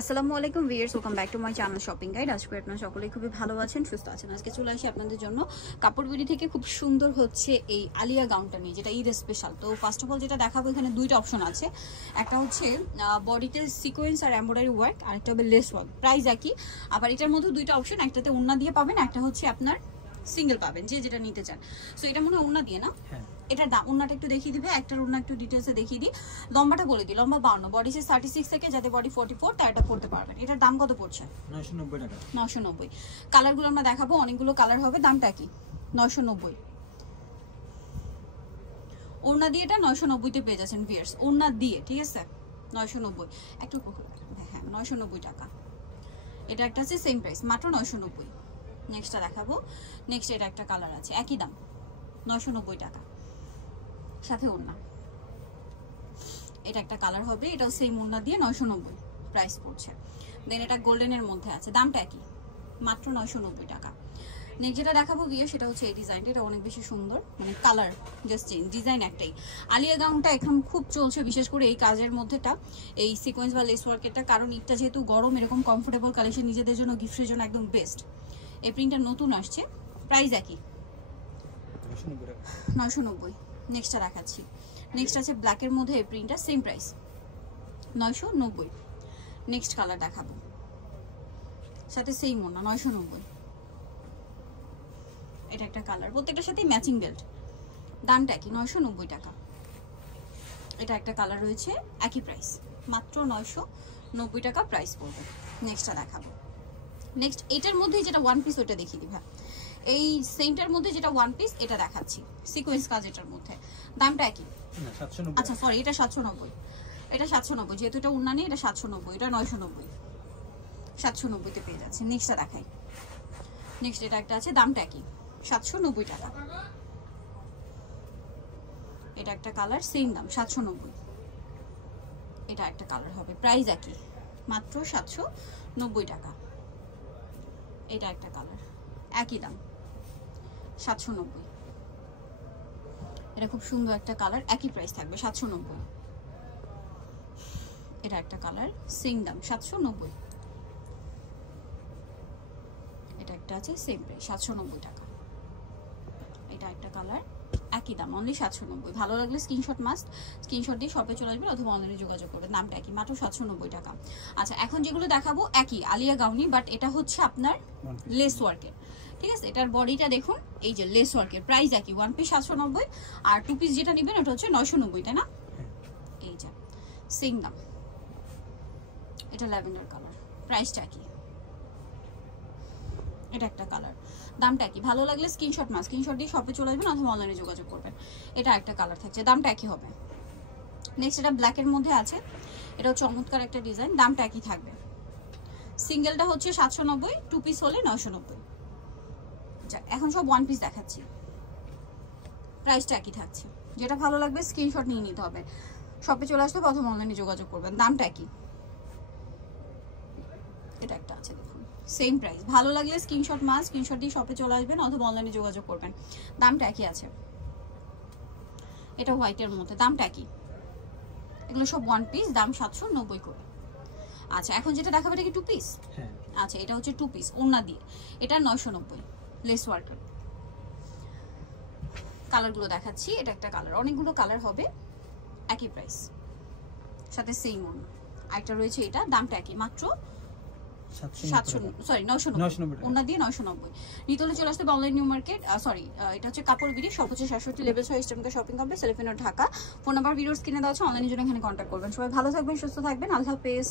আসসালামু আলাইকুম viewers, welcome back to my channel shopping guide. আজকে আপনারা সকলেই খুবই ভালো আছেন, সুস্থ আছেন। আজকে চলে আসি আপনাদের জন্য কাপড় বিডি থেকে খুব সুন্দর হচ্ছে এই আলিয়া গাউনটা নিয়ে, যেটা ঈদ স্পেশাল। তো ফার্স্ট অফ অল যেটা দেখাবো, এখানে দুইটা অপশন আছে। একটা হচ্ছে বডিতে সিকোয়েন্স আর এমব্রয়ডারি ওয়ার্ক, আর একটা হবে লেস ওয়ার্ক। প্রাইস একই, আবার এটার মধ্যে দুইটা অপশন, একটাতে ওড়না দিয়ে পাবেন, একটা হচ্ছে আপনার সিঙ্গেল পাবেন, যে যেটা নিতে চান। সো এটা মনে হয় ওড়না দিয়ে না? এটার দাম, ওড়নাটা একটু দেখিয়ে দিবে, একটার ওড়না একটু ডিটেলসে দেখিয়ে দিই। লম্বাটা বলে দিই, লম্বা 52, বডি সাইজ 36 থেকে, যাতে বডি 44 তার এটা পড়তে পারবেন। এটার দাম কত পড়ছে? 990 টাকা। 990। কালারগুলো আমরা দেখাবো, অনেকগুলো কালার হবে। দামটা কি? 990। ওড়না দিয়ে এটা 990 তে পেয়ে যাচ্ছেন ভিউয়ার্স, ওড়না দিয়ে, ঠিক আছে? 990 একটু, হ্যাঁ 990 টাকা। এটা একটা আছে সেম প্রাইস, মাত্র 990। নেক্সটটা দেখাবো। নেক্সট এটা একটা কালার আছে, একই দাম 990 টাকা, সাথে ওড়না। এটা একটা কালার হবে, এটাও সেম ওড়না দিয়ে 990 প্রাইস পড়ছে। দেন এটা গোল্ডেনের মধ্যে আছে, দামটা একই, মাত্র 990 টাকা। নেক্সট যেটা দেখাবো গিয়ে সেটা হচ্ছে এই ডিজাইনটা। এটা অনেক বেশি সুন্দর, মানে কালার জাস্ট চেঞ্জ, ডিজাইন একটাই। আলিয়া গাউনটা এখন খুব চলছে, বিশেষ করে এই কাজের মধ্যেটা, এই সিকোয়েন্স বা লেস ওয়ার্কেরটা। কারণ ঈদটা যেহেতু গরম, এরকম কমফোর্টেবল কালেকশন নিজেদের জন্য, গিফটের জন্য একদম বেস্ট। এই প্রিন্টটা নতুন আসছে, প্রাইস একই, 990। নেক্সটটা দেখাচ্ছি। নেক্সট আছে ব্ল্যাকের মধ্যে, এই প্রিন্টটা সেম প্রাইস 990। নেক্সট কালার দেখাবো, সাথে সেম ওড়না 990। এটা একটা কালার, প্রত্যেকটার সাথে ম্যাচিং বেল্ট। দামটা কি? 990 টাকা। এটা একটা কালার রয়েছে, একই প্রাইস, মাত্র 990 টাকা প্রাইস পড়বে। নেক্সটটা দেখাবো। নেক্সট এটার মধ্যে যেটা ওয়ান পিস, ওটা দেখিয়ে দিবা। এই সেমটার মধ্যে যেটা ওয়ান পিস, এটা দেখাচ্ছি, সিকোয়েন্স কাজ এটার মধ্যে। দামটা একই? আচ্ছা সরি, এটা 790। এটা 790, যেহেতু এটা ওড়না নেই, এটা 790, এটা 990। 790 তে পেয়ে যাচ্ছে। নেক্সটটা দেখাই। নেক্সট এটা একটা আছে, দামটা একই, 790 টাকা। এটা একটা কালার, সেম দাম 790। এটা একটা কালার হবে, প্রাইস একই, মাত্র 790 টাকা। এটা একটা কালার, একই দাম 790। এটা খুব সুন্দর একটা কালার, একই প্রাইস থাকবে 790। এটা একটা কালার, সেম দাম 790। এটা একটা আছে সেম প্রাইস 790 টাকা। এটা একটা কালার, একই দাম, অনলি 790। ভালো লাগলে স্ক্রিনশট মাস্ট, স্ক্রিনশট দিয়ে শপে চলে আসবেন অথবা অনলাইনে যোগাযোগ করবেন। দামটা একই, মাত্র 790 টাকা। আচ্ছা, এখন যেগুলো দেখাবো একই আলিয়া গাউনি, বাট এটা হচ্ছে আপনার লেস ওয়ার্কের, ঠিক আছে? এটার বডিটা দেখুন, এই যে লেস ওয়ার্কের, প্রাইস একই, ওয়ান পিস 790, আর টু পিস যেটা নেবেন ওটা হচ্ছে 990, তাই না? এই যে সেম দাম। এটা ল্যাভেন্ডার কালার, প্রাইসটা একই। এটা একটা কালার, দামটা একই। ভালো লাগলে স্ক্রিনশট মাস্ট, স্ক্রিনশট দিয়ে শপে চলে আসবেন অথবা অনলাইনে যোগাযোগ করবেন। এটা একটা কালার থাকছে, দামটা একই হবে। নেক্সট এটা ব্ল্যাকের মধ্যে আছে, এটাও চমৎকার একটা ডিজাইন, দামটা একই থাকবে। সিঙ্গেলটা হচ্ছে 790, টু পিস হলে 990। এখন সব ওয়ান পিস দেখাচ্ছি, প্রাইসটা একই থাকছে। যেটা ভালো লাগবে স্ক্রিনশট নিয়ে নিতে হবে, শপে চলে আসতে হবে অথবা অনলাইনে যোগাযোগ করবেন। দামটা একই। এটা একটা আছে, দেখুন সেম প্রাইস। ভালো লাগলে স্ক্রিনশট মাস্ট, স্ক্রিনশট দিয়ে শপে চলে আসবেন অথবা অনলাইনে যোগাযোগ করবেন। দামটা একই আছে। এটা হোয়াইটের মধ্যে, দামটা একই। এগুলো সব ওয়ান পিস, দাম 790 করে। আচ্ছা, এখন যেটা দেখাবো এটা কি টু পিস? আচ্ছা, এটা হচ্ছে টু পিস ওড়না দিয়ে, এটা 990 লেস ওয়ার্কার। কালারগুলো দেখাচ্ছি। এটা একটা কালার, অনেকগুলো কালার হবে, একই প্রাইস, সাথে সেম ওড়না। আরেকটা রয়েছে, এটা দামটা একই, মাত্র 990। ওড়না দিয়ে 990। নিতে হলে চলে আসতে হবে অনলাইন নিউ মার্কেট, সরি এটা হচ্ছে কাপড় বিডি, সব হচ্ছে 67 লেভেল 6 ইস্টার্নকে shopping complex, elephant road, Dhaka. Phone number ভিডিওর স্ক্রিনে দেওয়া আছে, অনলাইনের জন্য এখানে কন্ট্যাক্ট করবেন। সবাই ভালো থাকবেন, সুস্থ থাকবেন, আল্লাহ হাফেজ।